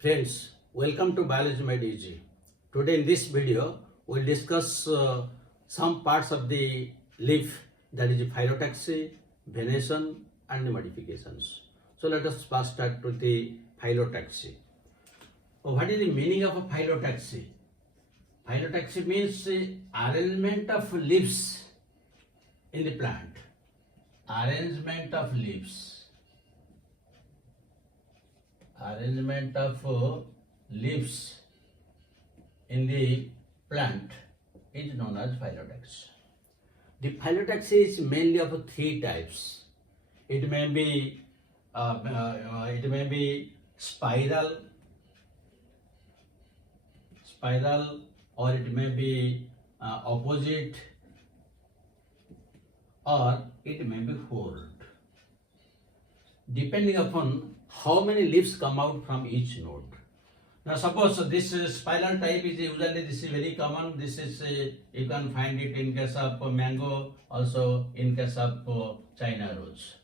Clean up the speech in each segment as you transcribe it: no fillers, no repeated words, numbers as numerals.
Friends, welcome to Biology Made Easy. Today in this video, we'll discuss some parts of the leaf, that is phyllotaxy, venation and modifications. So let us first start with the phyllotaxy. What is the meaning of a phyllotaxy? Phyllotaxy means the arrangement of leaves in the plant. Arrangement of leaves. Arrangement of leaves in the plant is known as phyllotaxy. The phyllotaxy is mainly of three types. It may be spiral, or it may be opposite, or it may be whorled, depending upon how many leaves come out from each node. Now suppose this spiral type is usually, this is very common. This is you can find it in case of mango, also in case of China rose.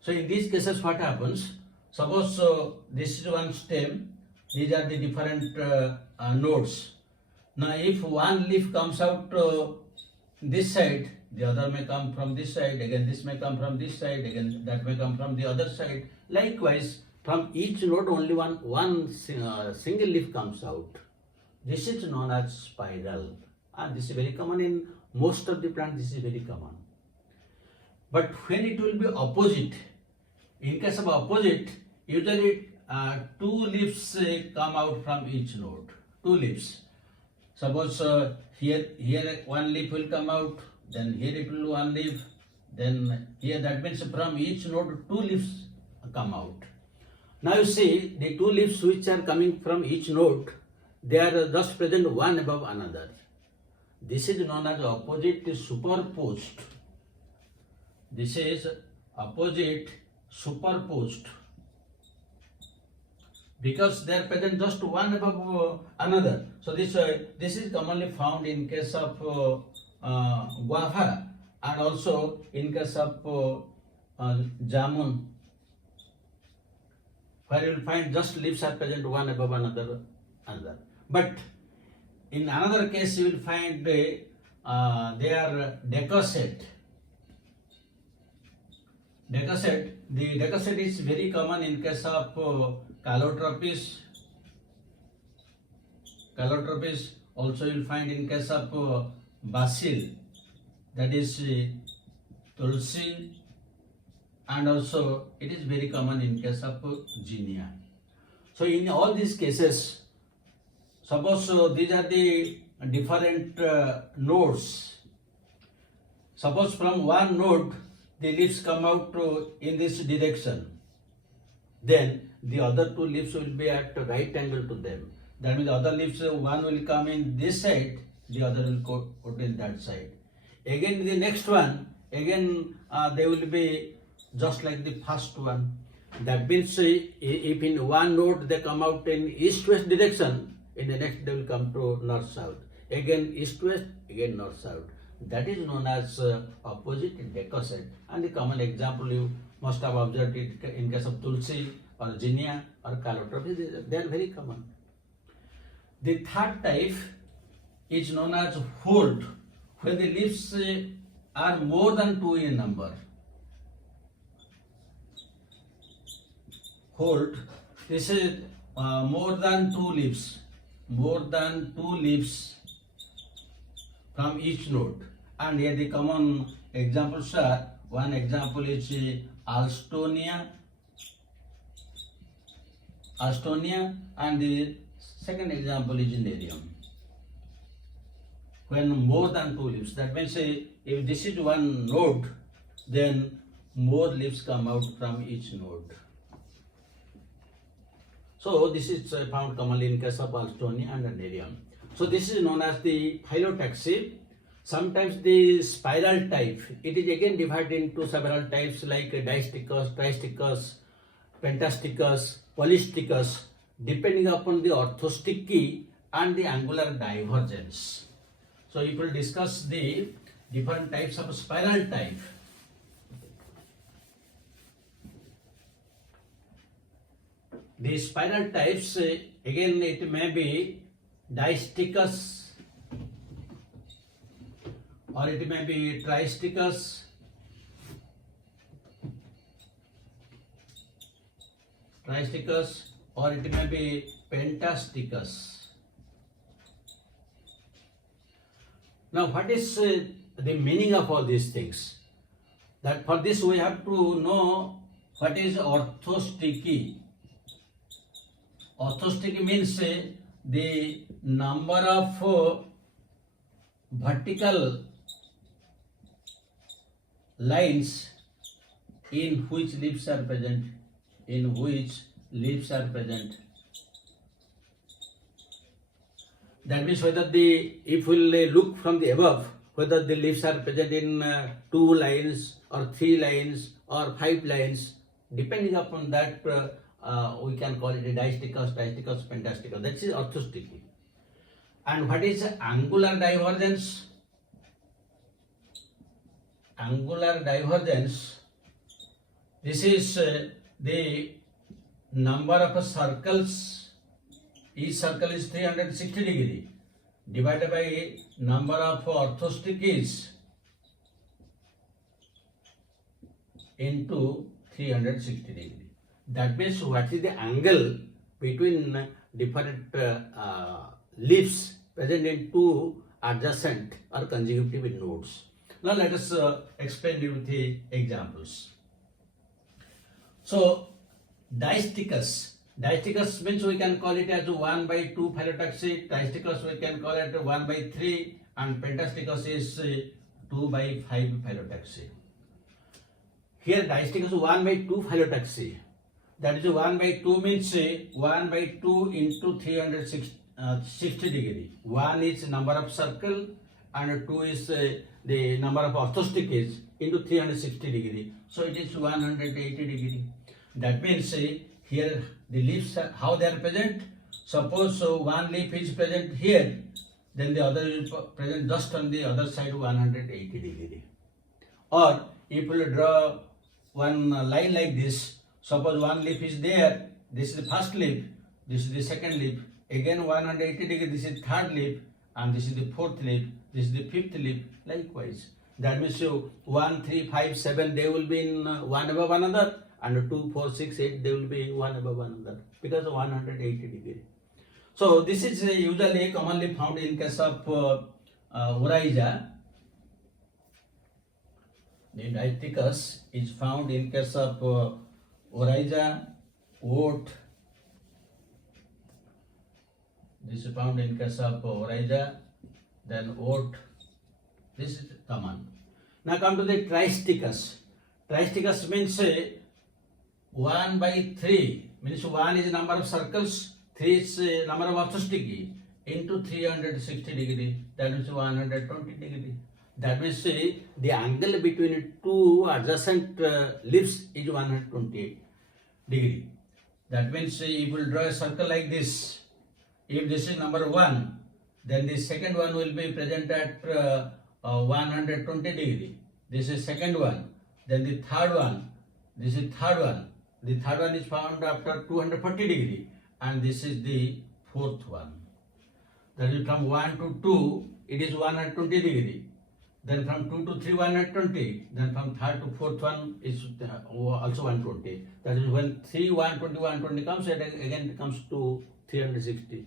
So in these cases what happens, suppose this is one stem, these are the different nodes. Now if one leaf comes out this side, the other may come from this side, again this may come from this side, again that may come from the other side. Likewise, from each node only one single leaf comes out. This is known as spiral, and this is very common in most of the plants. This is very common. But when it will be opposite, in case of opposite, usually two leaves come out from each node. Two leaves. Suppose here one leaf will come out, then here it will be one leaf, then here, that means from each node two leaves come out. Now you see the two leaves which are coming from each node, they are just present one above another. This is known as opposite superposed. This is opposite superposed, because they are present just one above another. So this is commonly found in case of guava, and also in case of jamun, where you will find just leaves are present one above another. But in another case you will find they are decussate. The decussate is very common in case of calotropis. Also you will find in case of basil, that is tulsi, and also it is very common in case of zinnia. So in all these cases, suppose these are the different nodes. Suppose from one node the leaves come out in this direction, then the other two leaves will be at right angle to them. That means the other leaves, one will come in this side, the other will go in that side. Again the next one, again they will be just like the first one. That means if in one node they come out in east-west direction, in the next they will come to north-south. Again east-west, again north-south. That is known as opposite decussate. And the common example you must have observed it in case of tulsi or zinnia or calotropis. They are very common. The third type is known as whorled, when the leaves are more than two in number. Whorled, this is more than two leaves from each node. And here the common examples are, one example is Alstonia, and the second example is Nerium. When more than two leaves, that means if this is one node, then more leaves come out from each node. So this is found commonly in case of Alstonia and Nerium. So this is known as the phyllotaxy. Sometimes the spiral type, it is again divided into several types like distichous, tristichous, pentastichous, polystichous, depending upon the orthostichy and the angular divergence. So we will discuss the different types of spiral type. the spiral types, again it may be distichous or it may be tristichous, or it may be pentastichous. Now, what is the meaning of all these things? That for this we have to know what is orthostichy. Orthostichy means the number of vertical lines in which leaves are present. That means whether if we will look from the above, whether the leaves are present in 2 lines or 3 lines or 5 lines, depending upon that, we can call it a distichous, pentastichous. That is orthostichy. And what is angular divergence? Angular divergence, this is the number of circles. Each circle is 360 degree divided by number of orthostickies into 360 degree. That means what is the angle between different leaves present in 2 adjacent or consecutive nodes. Now let us explain it with the examples. So distichous means we can call it as 1 by 2 phyllotaxy, tristichous we can call it 1 by 3, and pentastichous is 2 by 5 phyllotaxy. Here distichous 1 by 2 phyllotaxy, that is 1 by 2 means 1 by 2 into 360 degree. 1 is number of circle and 2 is the number of orthostickies into 360 degree. So it is 180 degree. That means here the leaves, how they are present. Suppose one leaf is present here, then the other is present just on the other side 180 degree. Or if we draw one line like this, suppose one leaf is there, this is the first leaf, this is the second leaf, again 180 degree, this is third leaf, and this is the fourth leaf, this is the fifth leaf, likewise. That means 1, 3, 5, 7, they will be in one above another, and 2, 4, 6, 8, they will be one above another because of 180 degree. So this is usually commonly found in case of oryza. The distichous is found in case of oryza, oat. This is found in case of oryza, then oat. This is common. Now come to the tristichous. Tristichous means 1 by 3, means 1 is number of circles, 3 is number of orthostickies into 360 degree, that means 120 degree. That means the angle between 2 adjacent leaves is 120 degree. That means if we draw a circle like this, if this is number 1, then the second one will be present at 120 degree. This is second one. Then the third one, this is third one. The third one is found after 240 degree, and this is the fourth one. That is from 1 to 2, it is 120 degree. Then from 2 to 3, 120. Then from third to fourth one is also 120. That is when 3, 120, 120 comes, it again comes to 360.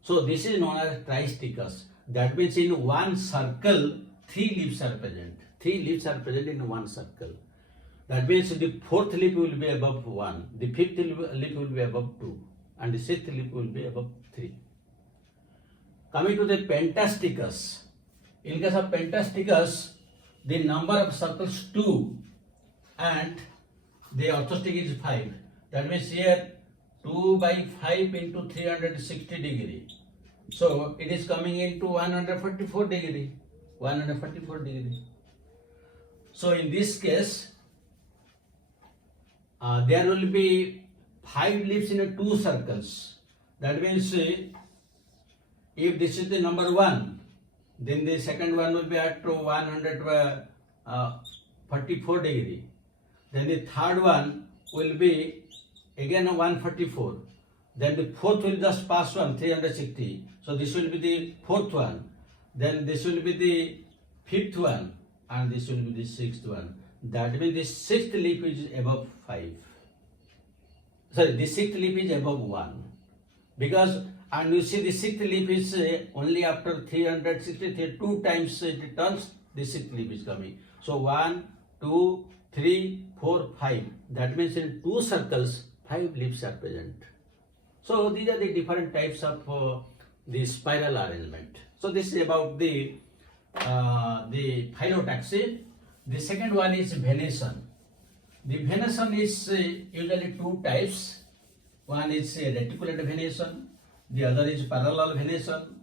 So this is known as tristichous. That means in one circle, 3 leaves are present. 3 leaves are present in one circle. That means the fourth leaf will be above 1, the fifth leaf will be above 2, and the sixth leaf will be above 3. Coming to the pentastichous. In case of pentastichous, the number of circles 2 and the orthosticky is 5. That means here 2 by 5 into 360 degree. So it is coming into 144 degree. 144 degree. So in this case, there will be 5 leaves in 2 circles. That means if this is the number 1, then the second one will be at 144 degree. Then the third one will be again 144. Then the fourth will just pass one, 360. So this will be the fourth one. Then this will be the fifth one, and this will be the sixth one. That means the sixth leaf is above 5. Sorry, the sixth leaf is above 1. Because, and you see the sixth leaf is only after 360, 2 times it turns, the sixth leaf is coming. So 1, 2, 3, 4, 5. That means in 2 circles, 5 leaves are present. So these are the different types of the spiral arrangement. So this is about the Phyllotaxy. The second one is venation. The venation is usually 2 types. One is reticulate venation, the other is parallel venation.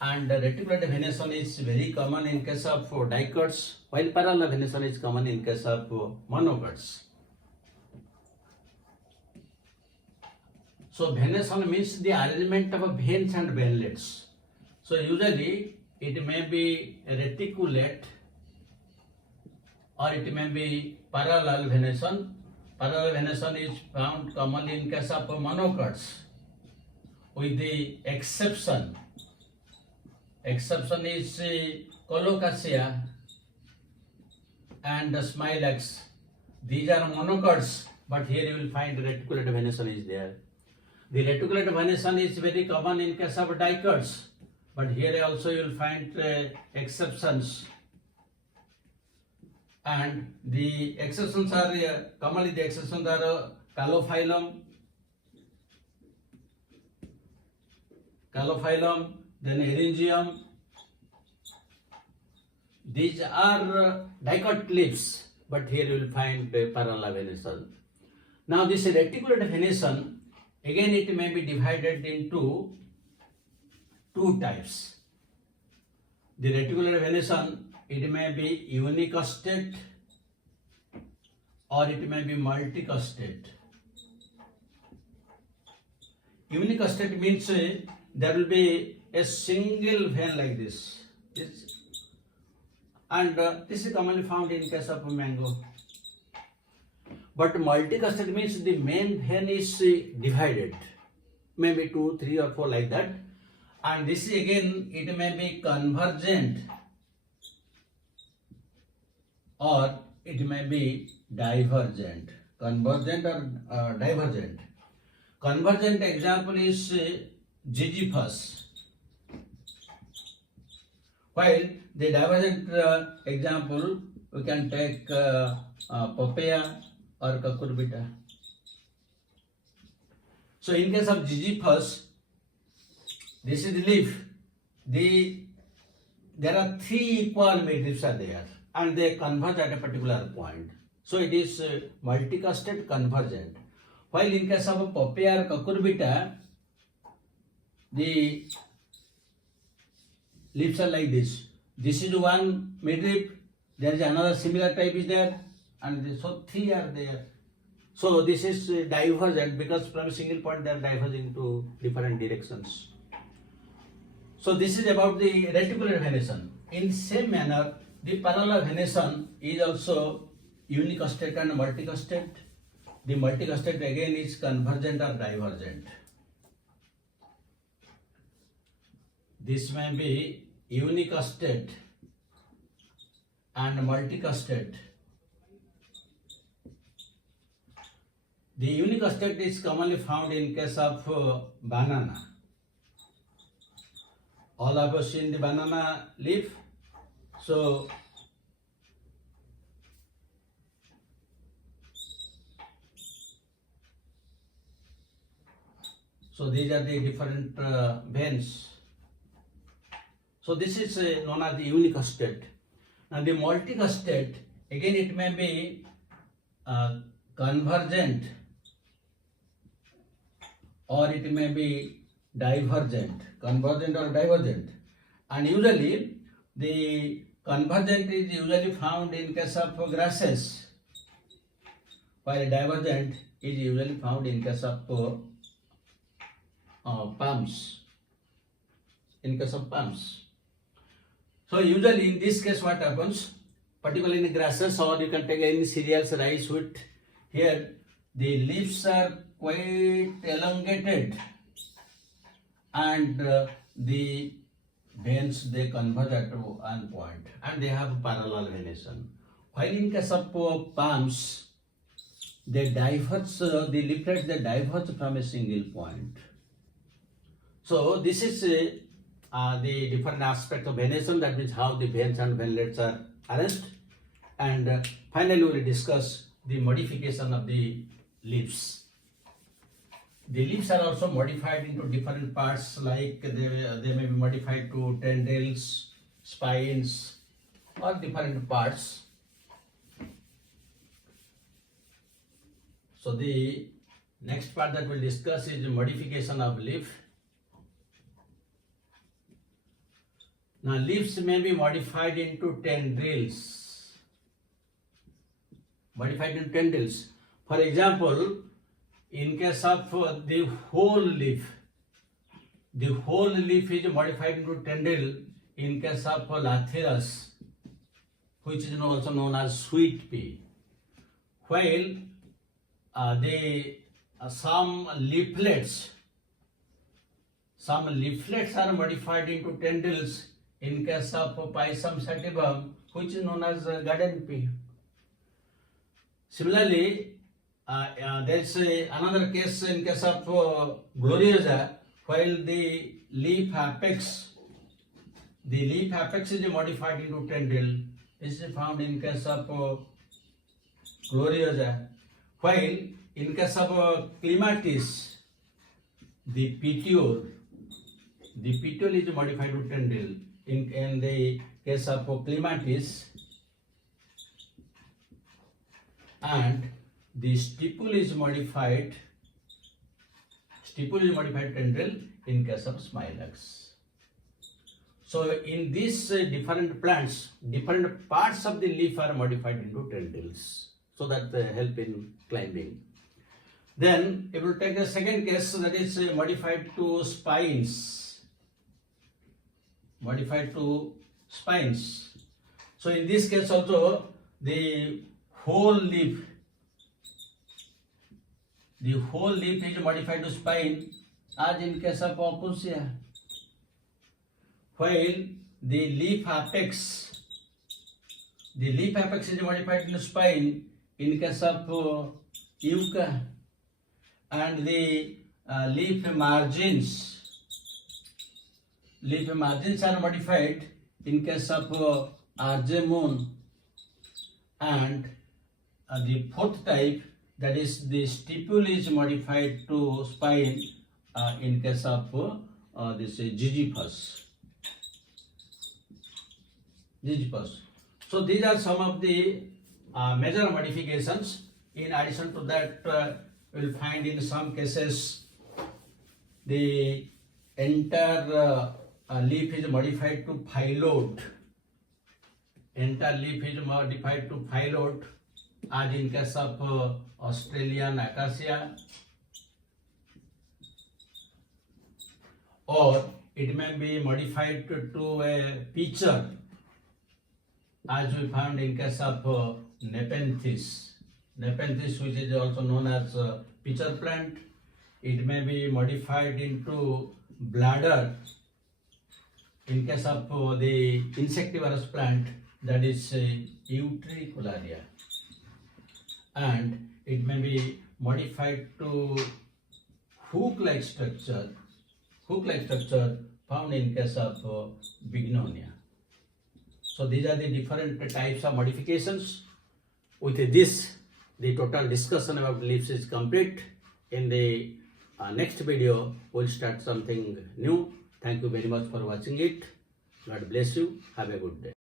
And reticulate venation is very common in case of dicuts, while parallel venation is common in case of monocots. So venation means the arrangement of veins and venlets. So usually it may be reticulate or it may be parallel venation. Parallel venation is found commonly in case of monocots, with the exception is colocasia and smilax. These are monocots, but here you will find reticulate venation is there. The reticulate venation is very common in case of dicuts, but here also you will find exceptions. And the exceptions are commonly calophyllum, then eryngium. These are dicot leaves, but here you will find parallel venation. Now this reticulate venation, again it may be divided into 2 types. The reticulate venation, it may be unicostate or it may be multicostate. Unicostate means there will be a single vein like this. And this is commonly found in case of mango. But multicostate means the main vein is divided, maybe 2, 3 or 4 like that. And this is again, it may be convergent or it may be divergent. Convergent or divergent. Convergent example is distichous, while the divergent example we can take papaya or cucurbita. So in case of distichous, this is the leaf. There are 3 equal midleaves are there, and they converge at a particular point. So it is multicostate convergent. While in case of papaya or cucurbita, the leaves are like this. This is one midleaf, there is another similar type is there, and so 3 are there. So this is divergent because from a single point they are diverging to different directions. So this is about the reticulate venation. In the same manner, the parallel venation is also unicostate and multicostate. The multicostate again is convergent or divergent. This may be unicostate and multicostate. The unicostate is commonly found in case of banana. All of us seen the banana leaf. So these are the different veins. So this is known as the unicostate. Now the multicostate, again it may be convergent or it may be divergent, convergent or divergent. And usually the convergent is usually found in case of grasses, while divergent is usually found in case of palms. In case of palms. So usually in this case what happens, particularly in grasses, or you can take any cereals, rice, wheat, here the leaves are quite elongated and the veins they converge at one point and they have parallel venation. While in case of palms, they diverge, the leaflets they diverge from a single point. So this is the different aspect of venation, that means how the veins and ventlets are arranged. And finally we will discuss the modification of the leaves. The leaves are also modified into different parts, like they may be modified to tendrils, spines, or different parts. So the next part that we'll discuss is the modification of leaf. Now leaves may be modified into tendrils. Modified into tendrils. For example, in case of the whole leaf is modified into tendril in case of Lathyrus, which is also known as sweet pea. While some leaflets are modified into tendrils in case of Pisum sativum, which is known as garden pea. Similarly, there is another case in case of gloriosa, while the leaf apex is modified into tendril. This is found in case of gloriosa. While in case of clematis, the petiole is modified to tendril. In the case of clematis, and the stipule is modified tendril in case of smilax. So in these different plants, different parts of the leaf are modified into tendrils, so that they help in climbing. Then if we take the second case, that is modified to spines. So in this case also, the whole leaf is modified to spine, as in case of Opusia. While the leaf apex is modified to spine in case of Euca, and the leaf margins are modified in case of Argemone, and the fourth type, that is the stipule is modified to spine in case of this Gigifus. So these are some of the major modifications. In addition to that, we will find in some cases the entire leaf is modified to phyllote. As in case of Australian acacia, or it may be modified to a pitcher, as we found in case of Nepenthes, which is also known as pitcher plant. It may be modified into bladder in case of the insectivorous plant, that is Utricularia, and it may be modified to hook-like structure found in case of Bignonia. So these are the different types of modifications. With this, the total discussion about leaves is complete. In the next video, we'll start something new. Thank you very much for watching it. God bless you. Have a good day.